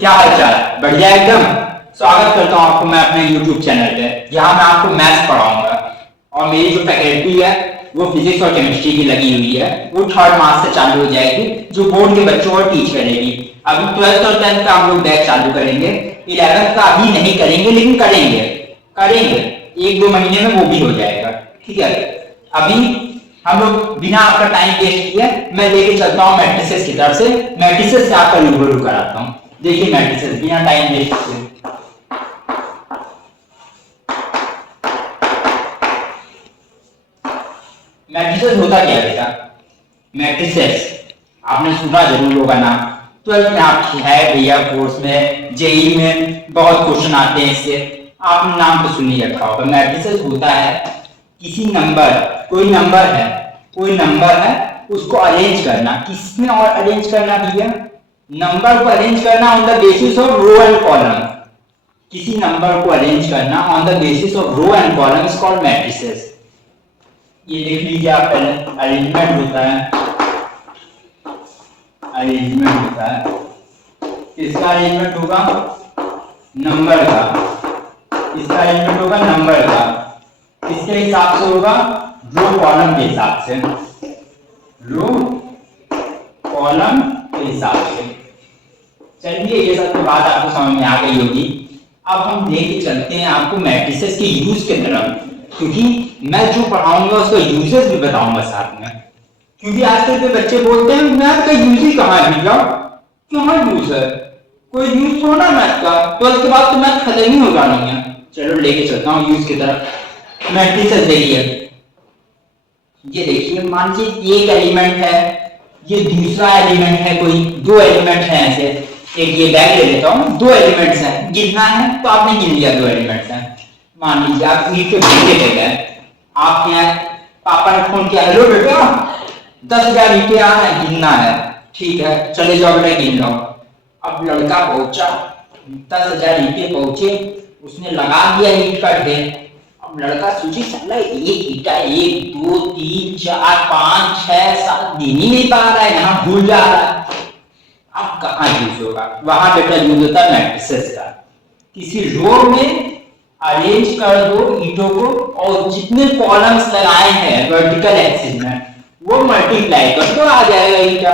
क्या हाल चाल? बढ़िया एकदम। स्वागत करता हूँ आपको मैं अपने YouTube चैनल पे। यहाँ मैं आपको मैथ्स पढ़ाऊंगा और मेरी जो फैकल्टी है वो फिजिक्स और केमिस्ट्री की लगी हुई है। वो 3rd मार्च से चालू हो जाएगी, जो बोर्ड के बच्चों को टीच करेगी। अभी 12th और 10th का हम लोग बैच चालू करेंगे। 11th का अभी नहीं करेंगे, लेकिन करेंगे करेंगे 1-2 महीने में वो भी हो जाएगा। ठीक है, अभी हम लोग बिना आपका टाइम वेस्ट किए मैं लेके चलता हूँ मैट्रिसेस की तरफ से। मैट्रिसेस से आपका रूबरू कराता हूँ। देखिए मैट्रिसेस बिना टाइम वेस्ट किए। मैट्रिसेस होता क्या है बेटा? मैट्रिसेस आपने सुना जरूर होगा नाम। 12th में आप है भैया, कोर्स में जेई में बहुत क्वेश्चन आते हैं इससे, आपने नाम तो सुन ही रखा होगा। मैट्रिसेस होता है किसी नंबर, कोई नंबर है उसको अरेंज करना। किसमें और अरेंज करना भैया? नंबर को अरेंज करना on the basis of row and column. किसी नंबर को अरेंज करना on the basis of row and column is called matrices. ये लिख लीजिए आप पहले। अरेंजमेंट होता है, इसका अरेंजमेंट होगा नंबर का, इसका अरेंजमेंट होगा नंबर का, इसके हिसाब से होगा रो कॉलम के हिसाब से, रो कॉलम के हिसाब से। चलिए ये सब बात आपको समझ में आ गई होगी। अब हम लेके चलते हैं आपको मैट्रिसेस के यूज के तरफ, क्योंकि मैं जो पढ़ाऊंगा उसका यूजेस भी बताऊंगा साथ में। क्योंकि आजकल के बच्चे बोलते हैं मैथ का यूज ही कहाँ है भैया, कहाँ यूज है, कोई यूज हो ना मैथ का, 12th के बाद तो मैथ खत्म ही हो जाना है। चलो लेके चलता हूँ यूज की तरफ। मैट्रिसेस देखिए, ये देखिए मान लीजिए एक एलिमेंट है, ये दूसरा एलिमेंट है, कोई 2 एलिमेंट है ऐसे। एक ये बैग ले लेता हूँ, 2 एलिमेंट्स हैं, गिनना है तो आपने गिन लिया 2 एलिमेंट्स हैं। मान लीजिए आप ईट के भट्टे पे गए, आपके यहाँ पापा ने फोन किया, हेलो बेटा 10,000 ईंटें आ रहे हैं, गिनना है। ठीक है, चले जाओ बेटा गिन लो। अब लड़का पहुंचा, 10,000 ईंटें पहुंचे, उसने लगा दिया ईंट का ढेर। अब लड़का सोचे साला एक ईंटा 1 2 3 4 5 6 7 गिन ही नहीं पा रहा है, यहाँ भूल जा रहा है। अब कहाँ यूज होगा? वहां बेटा यूज होता है मैट्रिसेस का। किसी रो में अरेंज कर दो ईंटों को और जितने कॉलम्स लगाए हैं वर्टिकल एक्सिस में वो मल्टीप्लाई कर दो, आ जाएगा ईंटा।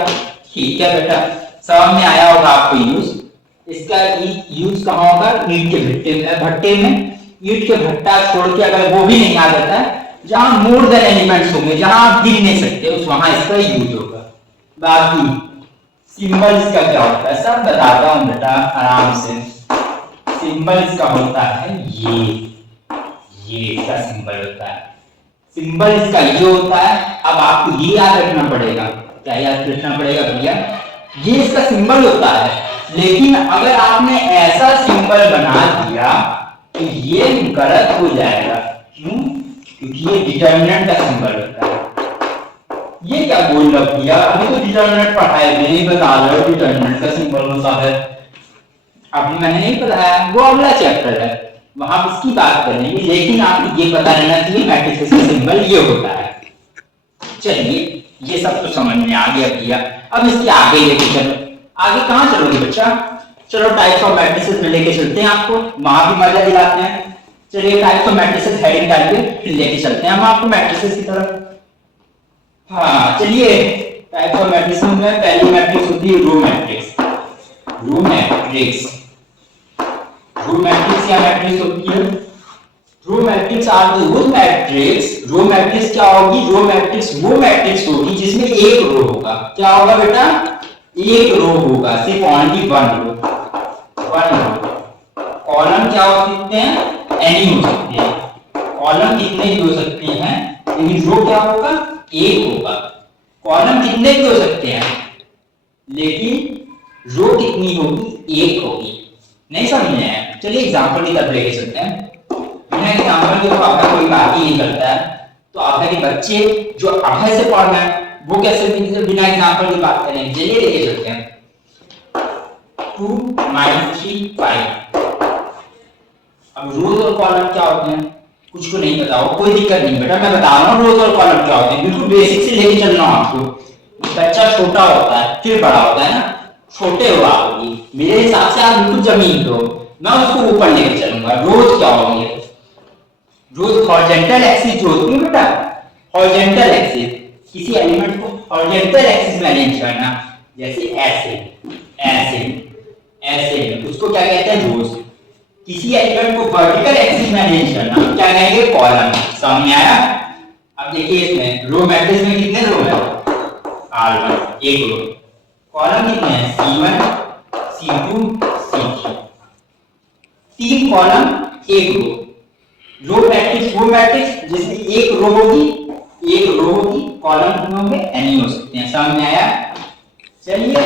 ठीक है बेटा, समझ में आया होगा आपको यूज। इसका यूज कहाँ होगा? ईंट के भट्टे में। ईंट के भट्टा छोड़ के अगर वो भी नहीं आ जाता है, जहां मोर देन एलिमेंट्स होंगे, जहां आप गिन नहीं सकते, उस वहां इसका यूज होगा। बाकी सिंबल्स का क्या होता है सब बताता हूं बेटा आराम से। सिंबल्स का होता है ये इसका सिंबल होता है। सिंबल इसका ये होता है। अब आपको ये याद रखना पड़ेगा। क्या याद रखना पड़ेगा भैया? ये इसका सिंबल होता है, लेकिन अगर आपने ऐसा सिंबल बना दिया तो ये गलत हो जाएगा। क्यों? क्योंकि ये डिटर्मिनेंट का सिंबल होता है। ये क्या बोल रहा भैया, अभी तो डिटर्मिनेंट पढ़ाए, नहीं बता रहे हो डिटर्मिनेंट का सिंबल होता है। अभी मैंने नहीं पढ़ाया, वो अगला चैप्टर है, वहां इसकी बात करेंगे। लेकिन आपको ये पता रहना चाहिए मैट्रिसेस का सिंबल ये होता है। चलिए ये सब तो समझ में आ गया भैया। अब इसके आगे लेके चलो। आगे कहाँ चलोगे बच्चा? चलो टाइप्स ऑफ मैट्रिसेस में लेके चलते हैं आपको, वहां भी मजा दिलाते हैं। चलिए टाइप्स ऑफ मैट्रिसेस हेडिंग डाल के फिर लेके चलते हैं हम आपको मैट्रिसेस की तरफ। हाँ चलिए, टाइप्स ऑफ मैट्रिसेस में पहली मैट्रिक्स होती है रो मैट्रिक्स। रो मैट्रिक्स क्या मैट्रिक्स होती है? रो मैट्रिक्स आर द वो मैट्रिक्स। रो मैट्रिक्स क्या होगी? रो मैट्रिक्स वो मैट्रिक्स होगी जिसमें एक रो होगा। क्या होगा बेटा? एक रो होगा, सिर्फ ओनली वन रो। कॉलम क्या हो सकते हैं? एनी हो सकते हैं। कॉलम कितने भी हो सकते हैं, लेकिन रो क्या होगा? एक होगा। कॉलम कितने भी हो सकते हैं, लेकिन रो कितनी होगी? एक होगी। नहीं समझ में आया? चलिए एग्जांपल की तरफ लेके चलते हैं। बिना एग्जांपल के तो आपका कोई बात ही नहीं करता है। तो आपके के बच्चे जो अभय से पढ़ रहे हैं वो कैसे बिना एग्जांपल की बात करेंगे? चलिए लेके चलते हैं। 2 - 3 5। अब रोज और कॉलम क्या होते हैं कुछ को नहीं पता हो, कोई दिक्कत नहीं बेटा, मैं बता रहा हूँ रोज और कॉलम क्या होते हैं। बिल्कुल बेसिक से लेके चलना आपको। बच्चा छोटा होता है फिर बड़ा होता है ना, छोटे हो आओगी, मेरे हिसाब से आप बिल्कुल जमीन दो, मैं उसको ऊपर लेके चलूंगा। रोज क्या होंगे, रोज हॉरिजॉन्टल एक्सिस जो होती है बेटा, हॉरिजॉन्टल एक्सिस, किसी एलिमेंट को हॉरिजॉन्टल एक्सिस में अरेंज करना, जैसे ऐसे ऐसे ऐसे, उसको क्या कहते हैं, रोज। किसी एलिमेंट को वर्टिकल एक्सिस में अरेंज करना, क्या कहेंगे, कॉलम। समझ में आया? अब देखिए इसमें रो मैट्रिक्स में कितने रो है, R1 एक रो, कॉलम कितने हैं, C1 C2 C3, तीन कॉलम एक रो। रो मैट्रिक्स वो मैट्रिक्स जिसमें एक रो होगी, कॉलम कितने होंगे, n हो सकते हैं। समझ में आया? चलिए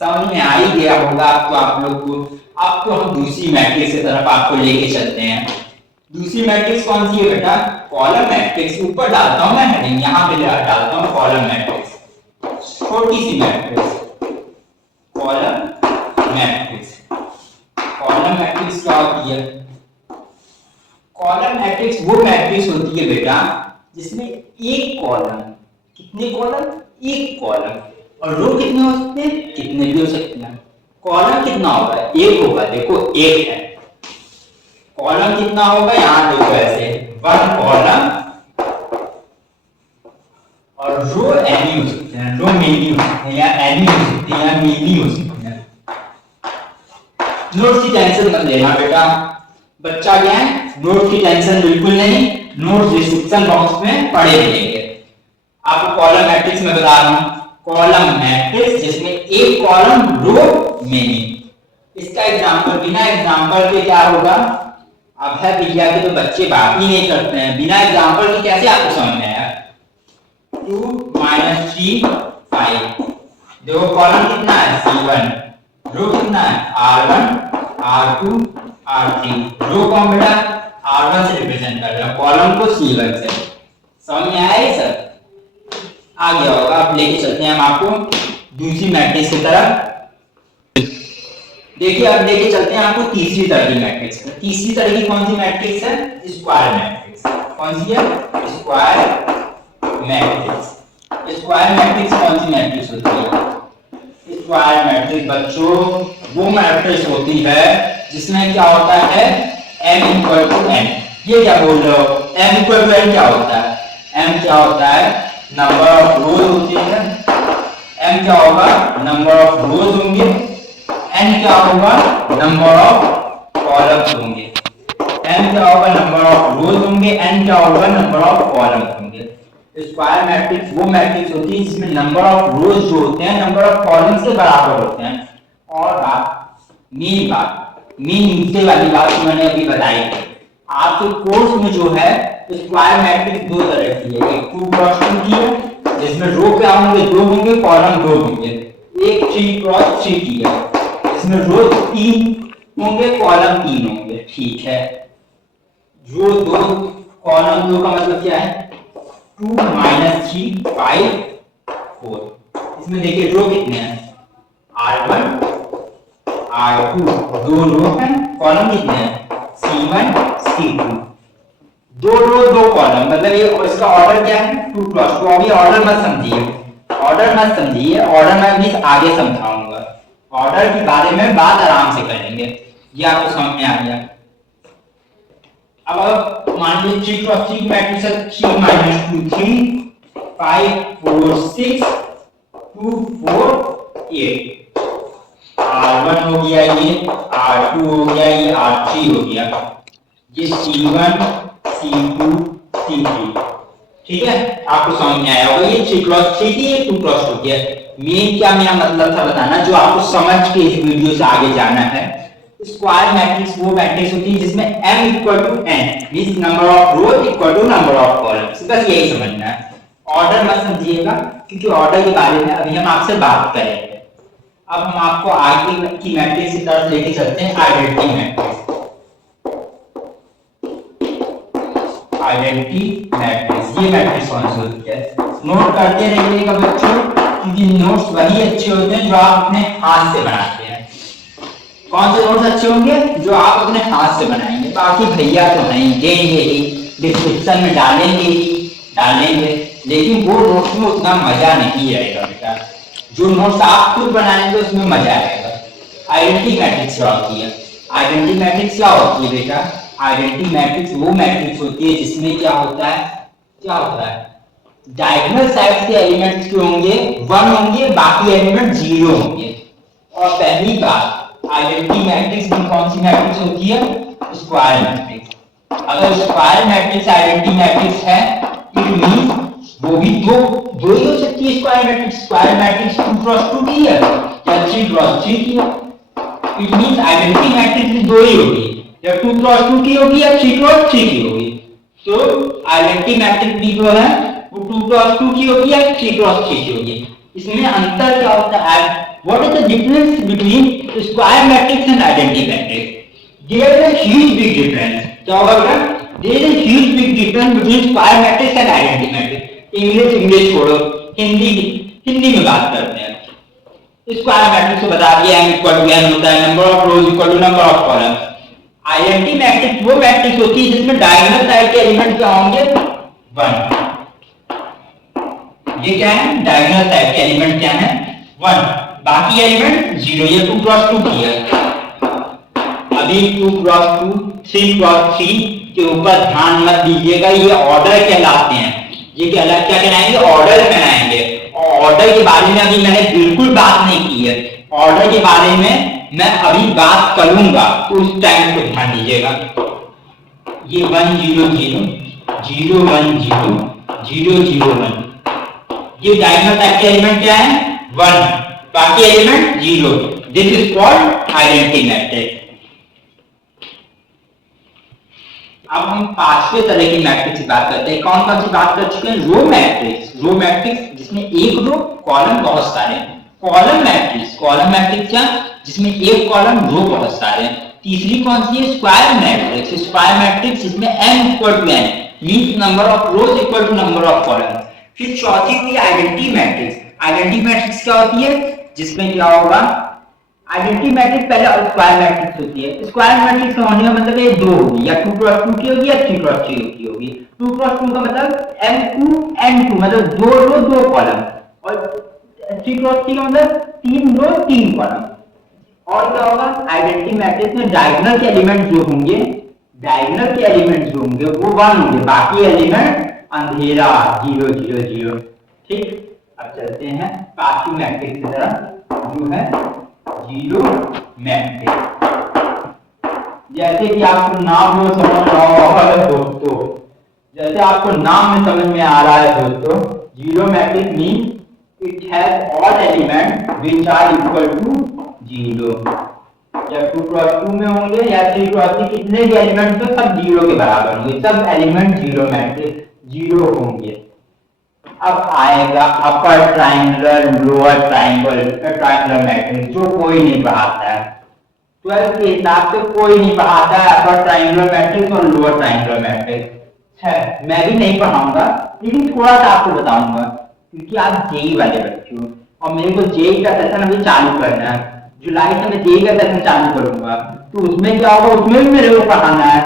समझ में आ ही गया होगा आपको, आप लोग को। अब तो हम दूसरी मैट्रिक्स की तरफ आपको लेके चलते हैं। दूसरी मैट्रिक्स कौन सी है बेटा, कॉलम मैट्रिक्स। ऊपर डालता हूं मैं हेडिंग, यहाँ पे डालता हूं कॉलम मैट्रिक्स, छोटी सी matrix, column matrix. Column matrix क्या होती है, कॉलम मैट्रिक्स वो मैट्रिक्स होती है बेटा जिसमें एक कॉलम, कितने कॉलम, एक कॉलम, और रो कितने हो सकते हैं, कितने भी हो सकते हैं। कॉलम कितना होगा, एक होगा, देखो एक है, कॉलम कितना होगा, यहां देखो ऐसे, वन कॉलम, और रो एनी हो सकते हैं, रो मेनी हो सकते हैं, या एनी हो सकते हैं, या मेनी हो सकते हैं। नोट्स की टेंशन मत लेना बेटा, बच्चा क्या है, नोट्स की टेंशन बिल्कुल नहीं, नोट्स डिस्क्रिप्शन बॉक्स में पड़े मिलेंगे। आपको कॉलम मैट्रिक्स में बता रहा हूं, कॉलम मैट्रिक्स जिसमें एक कॉलम, रो मेनी। इसका एग्जांपल, बिना एग्जांपल के क्या होगा, अब है भैया के तो बच्चे बात ही नहीं करते हैं, बिना एग्जांपल के कैसे आपको समझ में आया। 2 - 3 5, देखो कॉलम कितना है, C1, रो कितना है, R1 R2 R3, रो कौन बेटा, R1 से रिप्रेजेंट कर रहा है, कॉलम को C1 से। समझ में आया सर? आ गया होगा। अब लेके चलते हैं हम आपको दूसरी मैट्रिक्स की तरफ। देखिए अब लेके चलते हैं आपको तीसरी तरह की मैट्रिक्स। तीसरी तरह की कौन सी मैट्रिक्स है, स्क्वायर मैट्रिक्स। कौन सी है, स्क्वायर मैट्रिक्स। स्क्वायर मैट्रिक्स कौन सी मैट्रिक्स होती है, स्क्वायर मैट्रिक्स बच्चों वो मैट्रिक्स होती है जिसमें क्या होता है, m = n। ये क्या बोल रहे हो, m = n क्या होता है, m क्या होता है, नंबर ऑफ रोज होती है, m क्या होगा, नंबर ऑफ रोज होंगे, n क्या होगा, नंबर ऑफ कॉलम्स होंगे। n क्या होगा, नंबर ऑफ रोज होंगे, n क्या होगा, नंबर ऑफ कॉलम्स होंगे। स्क्वायर मैट्रिक्स वो मैट्रिक्स होती है जिसमें नंबर ऑफ रोज जो होते हैं नंबर ऑफ कॉलम्स के बराबर होते हैं। और मेन नीचे वाली बात मैंने अभी बताई है, आपके कोर्स में जो है स्क्वायर मैट्रिक्स दो तरह की है, एक 2x2 की है जिसमें रो क्या होंगे, दो होंगे, कॉलम दो होंगे। एक 3x3 की है जिसमें रो 3 होंगे, कॉलम 3 होंगे। ठीक है, रो 2 कॉलम 2 का मतलब क्या है, 2 - 3 5 4। इसमें देखिए रो कितने हैं, R1 R2, दो रो हैं, कॉलम कितने हैं, C1 C2, दो रो दो कॉलम, मतलब ये इसका ऑर्डर क्या है, 2x2। अभी ऑर्डर मत समझिए, ऑर्डर मैं अभी आगे समझाऊंगा, ऑर्डर के बारे में बात आराम से करेंगे, ये आपको समझ में आ गया। अब मान लीजिए 3x3 मैट्रिक्स है, 3 - 2 3 5 4 6 2 4 8, R1 हो गया, ये R2 हो गया, ये R3 हो गया, ये C1 C2 C3। ठीक है, आपको समझ में आया होगा। ये 3x3 की, ये 2x2 की है। मेन क्या मेरा मतलब था बताना, जो आपको समझ के इस वीडियो से आगे जाना है। स्क्वायर मैट्रिक्स वो मैट्रिक्स होती है जिसमें m = n, means number of row = number of columns. बस यही समझना है, ऑर्डर मत समझिएगा, क्योंकि ऑर्डर के बारे में अभी हम आपसे बात करेंगे। अब हम आपको आगे की मैट्रिक्स की तरफ लेके चलते हैं, आइडेंटिटी मैट्रिक्स। आइडेंटिटी मैट्रिक्स, ये मैट्रिक्स कौन सी होती है, नोट करते रहिएगा बच्चों, क्योंकि नोट्स वही अच्छे होते हैं जो आप अपने हाथ से बनाते हैं। कौन से नोट्स अच्छे होंगे, जो आप अपने हाथ से बनाएंगे। बाकी भैया तो नहीं देंगे ही, डिस्क्रिप्शन में डालेंगे, लेकिन वो नोट्स में उतना मजा नहीं आएगा बेटा। जो नोट्स आप खुद बनाएंगे उसमें मजा आएगा। आइडेंटिटी मैट्रिक्स क्या होती है? आइडेंटिटी मैट्रिक्स क्या होती है बेटा? आइडेंटिटी मैट्रिक्स वो मैट्रिक्स होती है जिसमें क्या होता है डायगोनल साइड के एलिमेंट्स जो होंगे 1 होंगे, बाकी एलिमेंट 0 होंगे। और पहली बात, आइडेंटिटी मैट्रिक्स में कौन सी मैट्रिक्स होती है? Square matrix. अगर स्क्वायर मैट्रिक्स आइडेंटिटी मैट्रिक्स है, इट मींस वो भी दो ही हो सकती है square matrix. Square matrix 2x2 की है या 3x3 की है। इट मींस आइडेंटिटी मैट्रिक्स दो ही होगी, या 2x2 की होगी या 3x3 की होगी। तो आइडेंटिटी मैट्रिक्स भी जो है वो 2x2 की होगी या 3x3 की होगी। इसमें अंतर क्या होता है? What is the difference between square matrix and identity matrix? There is a huge big difference. क्या होगा बेटा? There is a huge big difference between square matrix and identity matrix. English छोड़ो, हिंदी में बात करते हैं। स्क्वायर मैट्रिक्स को बता दिया m इक्वल टू n होता है, number of rows equal to number of columns. Identity matrix वो मैट्रिक्स होती है जिसमें डायगोनल साइड के एलिमेंट क्या होंगे? 1। ये क्या है? डायगोनल साइड के एलिमेंट क्या है? 1, बाकी एलिमेंट 0। ये 2x2 की है। अभी 2x2 3x3 के ऊपर ध्यान मत दीजिएगा, ये ऑर्डर कहलाते हैं। ये क्या कहलाएंगे? ऑर्डर कहलाएंगे। ऑर्डर के बारे में अभी मैंने बिल्कुल बात नहीं की है। ऑर्डर के बारे में मैं अभी बात करूंगा, तो उस टाइम को ध्यान दीजिएगा। ये 1 0 0 0 1 0 0 0 1, ये डायगोनल टाइप के एलिमेंट क्या है? 1, बाकी element 0। This is called identity matrix. अब हम पांचवें तरह की मैट्रिक्स की बात करते हैं। कौन कौन सी बात कर चुके हैं? Row matrix. रो मैट्रिक्स जिसमें एक रो, कॉलम बहुत सारे। कॉलम मैट्रिक्स क्या? जिसमें एक कॉलम, रो बहुत सारे। तीसरी कौन सी है? स्क्वायर मैट्रिक्स जिसमें m equal to n means number of rows equal to number of column. फिर चौथी हुई आइडेंटिटी मैट्रिक्स क्या होती है? जिसमें क्या होगा? आइडेंटिटी मैट्रिक्स पहले स्क्वायर मैट्रिक्स होती है। स्क्वायर मैट्रिक्स का होने का मतलब ये दो होगी, या 2x2 की होगी या 3x3 की होगी। 2x2 का मतलब m2 n2 मतलब 2 रो 2 कॉलम, और 3x3 का मतलब 3 रो 3 कॉलम। और क्या होगा? आइडेंटिटी मैट्रिक्स में डायगोनल के एलिमेंट जो होंगे वो 1 होंगे, बाकी एलिमेंट अंधेरा 0 0 0। ठीक, अब चलते हैं पांचवी मैट्रिक्स की तरफ, जो है जीरो मैट्रिक्स। जैसे कि आपको नाम में समझ रहा है दोस्तों, समझ में आ रहा है दोस्तों, zero matrix means it has all element which are equal to 0। या 2x2 में होंगे या 3x3, कितने भी एलिमेंट तो सब 0 के बराबर होंगे, सब एलिमेंट जीरो मैट्रिक्स 0 होंगे। अब आएगा upper triangular, lower triangular matrix, जो कोई नहीं पढ़ाता है 12 के हिसाब से, कोई नहीं पढ़ाता है अपर ट्रायंगुलर मैट्रिक्स और लोअर ट्रायंगुलर मैट्रिक्स है। मैं भी नहीं पढ़ाऊंगा, लेकिन थोड़ा सा आपको बताऊंगा, क्योंकि आप जेई वाले बच्चे हो और मेरे को जेई का सेशन अभी चालू करना है। जुलाई से मैं जेई का सेशन चालू करूंगा, तो उसमें क्या होगा? उसमें भी मेरे को पढ़ाना है।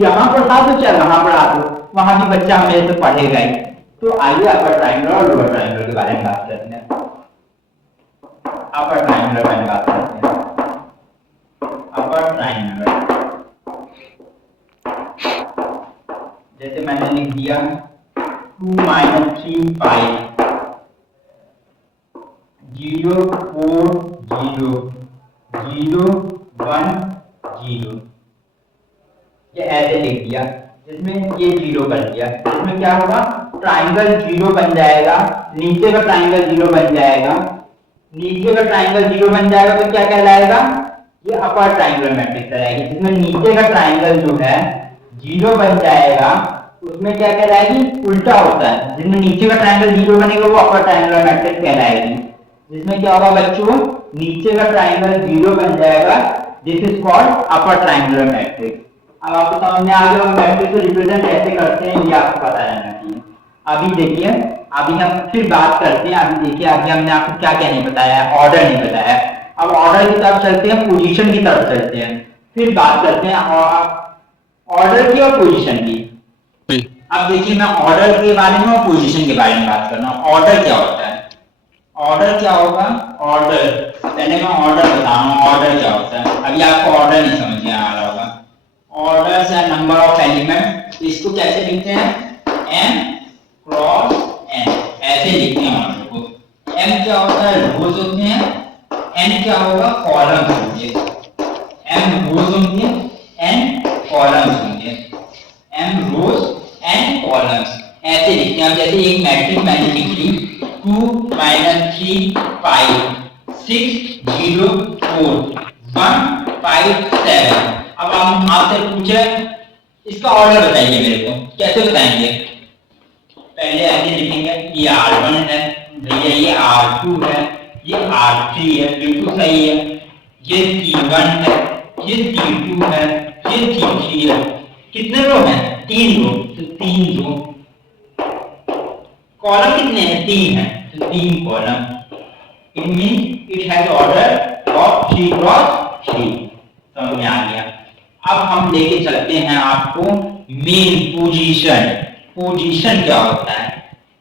यहाँ पढ़ा दो चाहे वहां पढ़ा दो, वहां भी बच्चा मेरे से पढ़ेगा ही। तो आइए अपर ट्रायंगुलर और लोअर ट्रायंगुलर के बारे में बात करते हैं। अपर ट्रायंगुलर में बात करते हैं। अपर ट्रायंगुलर जैसे मैंने लिख दिया 2 3 5 0 4 0 0 1 0, ये ऐसे लिख दिया, जिसमें ये 0 बन गया। इसमें क्या होगा? ट्राइंगल 0 बन जाएगा, नीचे का ट्राइंगल 0 बन जाएगा, नीचे का ट्राइंगल 0 बन जाएगा, तो क्या कहलाएगा? ये अपर ट्राइंगुलर मैट्रिक्स रहेगी, जिसमें नीचे का ट्राइंगल जो है 0 बन जाएगा, उसमें क्या कहलाएगी? उल्टा होता है, जिसमें नीचे का ट्राइंगल 0 बनेगा वो अपर ट्राइंगुलर मैट्रिक्स कहलाएगी। जिसमें क्या होगा बच्चों? नीचे का ट्राइंगल 0 बन जाएगा, this is called upper triangular matrix. अब आपको समझ में आ गया मैट्रिक्स को रिप्रेजेंट कैसे करते हैं, ये आपको पता रहना चाहिए। अभी देखिए, अभी हम फिर बात करते हैं। अभी देखिए, अभी हमने आपको क्या क्या नहीं बताया, ऑर्डर नहीं बताया। अब ऑर्डर की तरफ चलते हैं, पोजीशन की तरफ चलते हैं, फिर बात करते हैं ऑर्डर की और पोजीशन की। अब देखिए, मैं ऑर्डर के बारे में और पोजीशन के बारे में बात कर रहा हूँ। ऑर्डर क्या होता है? ऑर्डर क्या होगा, ऑर्डर पहले मैं ऑर्डर बता रहा हूँ ऑर्डर क्या होता है। अभी आपको ऑर्डर नहीं समझ में आ रहा होगा। ऑर्डर से नंबर ऑफ एलिमेंट, इसको कैसे लिखते हैं, m क्रॉस n, ऐसे लिखते हैं ऑर्डर को। m क्या होता है, रोज होते हैं, n क्या होगा, कॉलम्स होंगे। m रोज होंगे, n कॉलम्स होंगे, m रोज n कॉलम्स, ऐसे लिखते हैं। जैसे एक मैट्रिक्स मैंने लिख ली 2 3 5 6 0 4 1 5 7। अब हम आपसे पूछे इसका ऑर्डर बताइए मेरे को, कैसे बताएंगे। पहले ऐसे लिखेंगे ये R1 है भैया, ये R2 है, ये R3 है, बिल्कुल सही है। ये T1 है, ये T2 है, ये T3 है। कितने रो हैं, 3 रो, तो 3 रो। कॉलम कितने हैं, 3 है, तो 3 column. It mean it has order of 3 cross 3। समझ में आ गया। अब हम लेके चलते हैं आपको मेन पोजीशन। पोजीशन क्या होता है,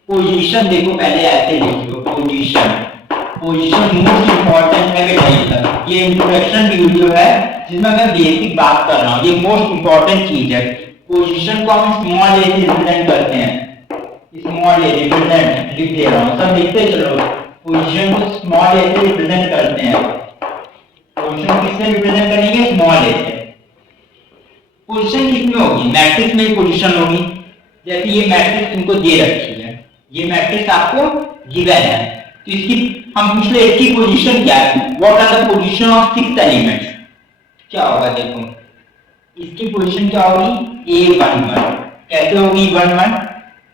पोजीशन देखो पहले ऐसे लिखो, पोजीशन, पोजीशन मोस्ट इंपॉर्टेंट है बेटा। ये इंट्रोडक्शन वीडियो है जिसमें मैं बेसिक बात कर रहा हूँ, ये मोस्ट इंपॉर्टेंट चीज है। पोजीशन को हम स्मॉल ए से रिप्रेजेंट करते हैं, स्मॉल ए रिप्रेजेंट लिख दे रहा हूँ, सब लिखते चलो। पोजीशन को स्मॉल ए से रिप्रेजेंट करते हैं। पोजीशन किससे रिप्रेजेंट करेंगे, स्मॉल ए से। पोजीशन किसमें होगी, मैट्रिक्स में पोजीशन होगी। जैसे ये मैट्रिक्स तुमको दे रखी है, ये मैट्रिक्स आपको गिवन है, तो इसकी हम पूछ ले इसकी पोजीशन क्या है, what are the position of 6 elements. क्या होगा देखो, इसकी पोजीशन क्या होगी, A11। कैसे होगी 11,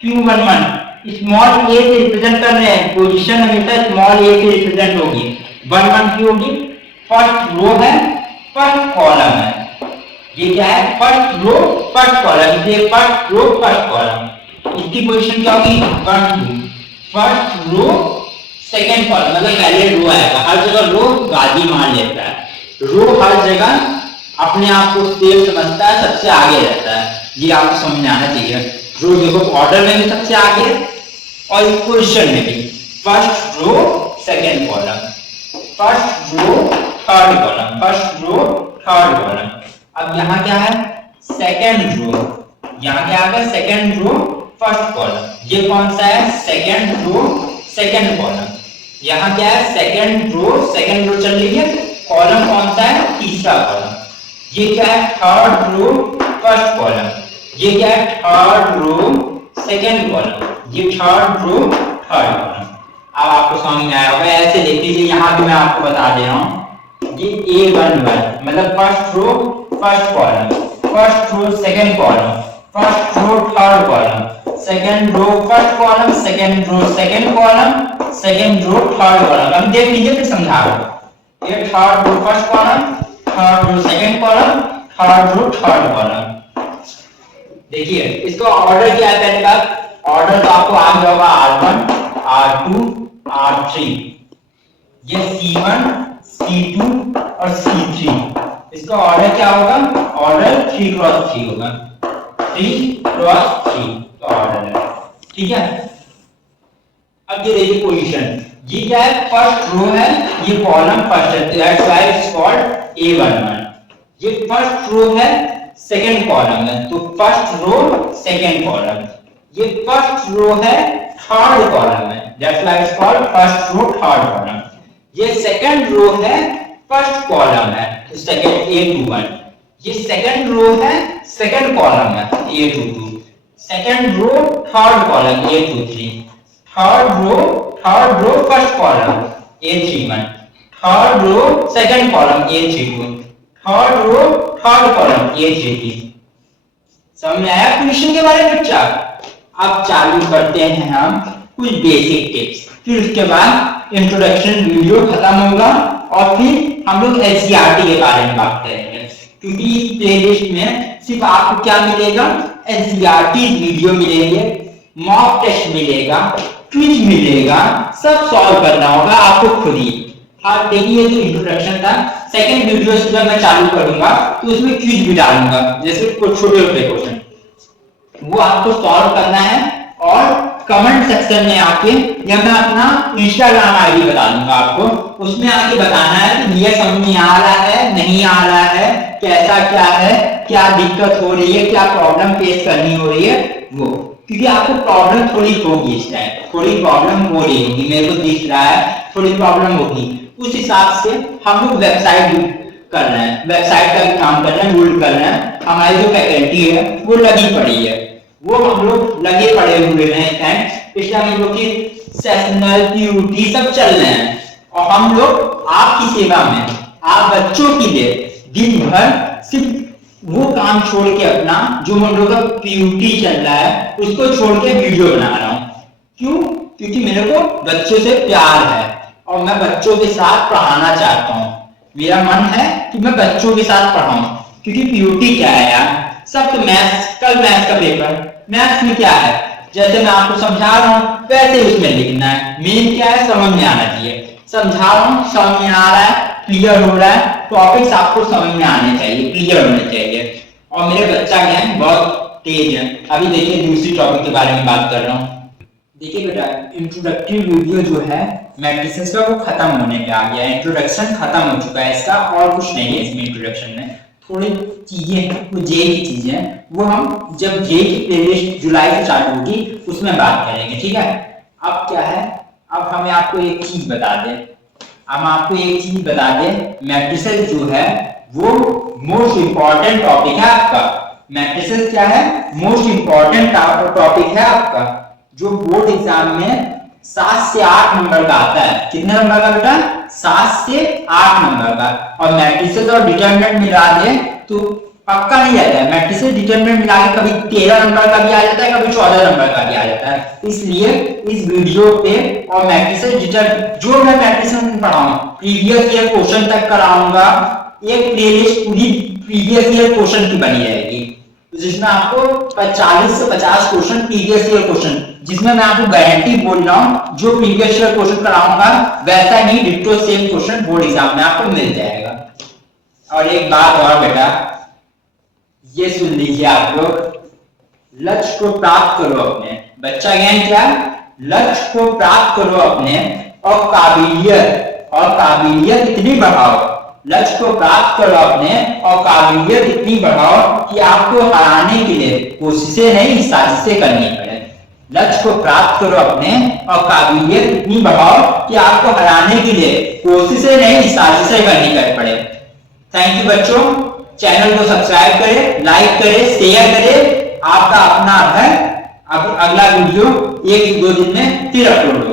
क्यों 11, स्मॉल ए से रिप्रेजेंट कर रहे हैं, पोजीशन हमेशा स्मॉल ए से रिप्रेजेंट होगी। 11 क्यों होगी, फर्स्ट रो है, फर्स्ट कॉलम है। ये क्या है, फर्स्ट रो फर्स्ट कॉलम, ये फर्स्ट रो फर्स्ट कॉलम। इसकी पोजीशन क्या होगी 1 2, फर्स्ट रो सेकंड कॉलम, मतलब पहले रो आएगा। हर जगह रो गादी मान लेता है, रो हर जगह अपने आप को सेफ समझता है, सबसे आगे रहता है। ये आपको समझ में आना चाहिए। रो देखो ऑर्डर में भी सबसे आगे और पोजीशन में भी, first row second column, first row third column, first row third column. अब यहाँ क्या है, सेकंड रो, यहाँ क्या आ गया, सेकंड रो फर्स्ट कॉलम। ये कौन सा है, सेकंड रो सेकंड कॉलम। यहाँ क्या है, सेकंड रो चल रही है, कॉलम कौन सा है, तीसरा कॉलम। ये क्या है, थर्ड रो फर्स्ट कॉलम। ये क्या है, थर्ड रो सेकंड कॉलम। ये थर्ड रो थर्ड कॉलम। अब आपको समझ में आया होगा, ऐसे देख लीजिए। यहाँ भी मैं आपको बता दे रहा हूँ, ये A11 मतलब first row first column, first row second column, first row third column, second row first column, second row second column, second row third column. अब देख लीजिए फिर समझा रहा हूं। ये third row first column, third row second column, third row third column. देखिए इसका ऑर्डर क्या है, पहले बात ऑर्डर तो आपको आ गया होगा R1 R2 R3, ये C1 C2 और C3। इसका ऑर्डर क्या होगा, ऑर्डर 3 क्रॉस 3 होगा, 3 क्रॉस 3 तो ऑर्डर है, ठीक है। अब ये देखिए पोजीशन, ये क्या है, फर्स्ट रो है, ये कॉलम फर्स्ट है, that's why it's called A11। ये फर्स्ट रो है, सेकंड कॉलम है, तो फर्स्ट रो सेकंड कॉलम। ये फर्स्ट रो है, थर्ड कॉलम है, that's why it's called first row third column. ये सेकंड रो है, फर्स्ट कॉलम है, तो सेकंड A21। ये सेकंड रो है, सेकंड कॉलम है, A22। Second row third column A23। Third row first column A31। Third row second column A32। Third row third column A33। समझ में आया position के बारे में बच्चा। अब चालू करते हैं हम कुछ बेसिक टिप्स, फिर उसके बाद इंट्रोडक्शन वीडियो खत्म होगा और फिर हम लोग एनसीईआरटी के बारे में बात करेंगे, क्योंकि इस प्लेलिस्ट में सिर्फ आपको क्या मिलेगा, एनसीईआरटी वीडियो मिलेंगे, मॉक टेस्ट मिलेगा, क्विज मिलेगा, सब सॉल्व करना होगा आपको खुद ही। हाँ देखिए जो इंट्रोडक्शन था, सेकंड वीडियो से जब मैं चालू करूंगा तो उसमें क्विज भी डालूंगा, जैसे कुछ छोटे छोटे क्वेश्चन वो आपको सॉल्व करना है और कमेंट सेक्शन में आके या मैं अपना इंस्टाग्राम आईडी बता दूंगा आपको, उसमें आके बताना है कि ये समझ में आ रहा है नहीं आ रहा है, कैसा क्या है, क्या दिक्कत हो रही है, क्या प्रॉब्लम फेस करनी हो रही है वो, क्योंकि आपको प्रॉब्लम थोड़ी होगी इस टाइम, थोड़ी प्रॉब्लम हो रही होगी, मेरे को दिख रहा है थोड़ी प्रॉब्लम होगी। उस हिसाब से हम लोग वेबसाइट कर रहे हैं, वेबसाइट का भी काम कर रहे हैं, बिल्ड कर रहे हैं। हमारी जो फैकल्टी है वो लगी पड़ी है, वो हम लोग लगे पड़े हुए हैं इस टाइम। इस टाइम हम लोग की सेशनल पीयूटी सब चल रहे हैं और हम लोग आपकी सेवा में, आप बच्चों के लिए दिन भर सिर्फ वो काम छोड़ के अपना जो हम लोग का पीयूटी चल रहा है उसको छोड़ के वीडियो बना रहा हूँ। क्यों? क्योंकि मेरे को बच्चों से प्यार है और मैं बच्चों के साथ पढ़ाना चाहता हूँ। मेरा मन है कि मैं बच्चों के साथ पढ़ाऊं, क्योंकि पीयूटी क्या है यार, सब तो मैथ्स, कल मैथ्स का पेपर, मैथ्स में क्या है, जैसे मैं आपको समझा रहा हूँ वैसे उसमें लिखना है। मेन क्या है, समझ में आना चाहिए। समझा रहा हूँ, समझ में आ रहा है, क्लियर हो रहा है, टॉपिक्स आपको समझ में आने चाहिए, क्लियर होने चाहिए। और मेरे बच्चा क्या है, बहुत तेज है। अभी देखिए दूसरी टॉपिक के बारे में बात कर रहा हूँ। देखिए बेटा, इंट्रोडक्टरी वीडियो जो है मैट्रिसेस का वो खत्म होने पे आ गया है, इंट्रोडक्शन खत्म हो चुका है इसका, और कुछ नहीं है इसमें। इंट्रोडक्शन में थोड़ी चीजें, वो जे की चीजें, वो हम जब जे की प्लेलिस्ट जुलाई से चालू होगी उसमें बात करेंगे, ठीक है। अब क्या है, अब हमें आपको एक चीज बता दें, हम आपको एक चीज बता दें, मैट्रिसेस जो है वो मोस्ट इंपॉर्टेंट टॉपिक है आपका। मैट्रिसेस क्या है, मोस्ट इंपॉर्टेंट टॉपिक है आपका, जो बोर्ड एग्जाम में 7 से 8 नंबर का आता है। कितने नंबर का बेटा? 7 से 8 नंबर का। और मैट्रिसेस और डिटरमिनेंट मिला दे तो पक्का नहीं आता है। मैट्रिसेस डिटरमिनेंट मिला के कभी 13 नंबर का भी आ जाता है, कभी 14 नंबर का भी आ जाता है। इसलिए इस वीडियो पे और मैट्रिसेस जो मैं मैट्रिसेस में पढ़ाऊंगा, प्रीवियस ईयर क्वेश्चन तक कराऊंगा। एक प्लेलिस्ट पूरी प्रीवियस ईयर क्वेश्चन की बनी रहेगी, जिसमें आपको 40 से 50 क्वेश्चन प्रीवियस ईयर क्वेश्चन, जिसमें मैं आपको गारंटी बोल रहा हूं जो प्रीवियस ईयर क्वेश्चन कराऊंगा वैसा ही ditto same question board exam में आपको मिल जाएगा। और एक बात और बेटा, ये सुन लीजिए आप लोग, लक्ष्य को प्राप्त करो अपने। बच्चा ज्ञान क्या? लक्ष्य को प्राप्त करो अपने और काबिलियत इतनी बढ़ाओ, लक्ष्य को प्राप्त करो अपने और काबिलियत इतनी बढ़ाओ कि आपको हराने के लिए कोशिशें नहीं साजिशें करनी पड़े। लक्ष्य को प्राप्त करो अपने और काबिलियत इतनी बढ़ाओ कि आपको हराने के लिए कोशिशें नहीं साजिशें करनी पड़े। थैंक यू बच्चों, चैनल को सब्सक्राइब करें, लाइक करें, शेयर करें। आपका अपना है। अब अगला वीडियो 1-2 दिन में फिर अपलोड होगा।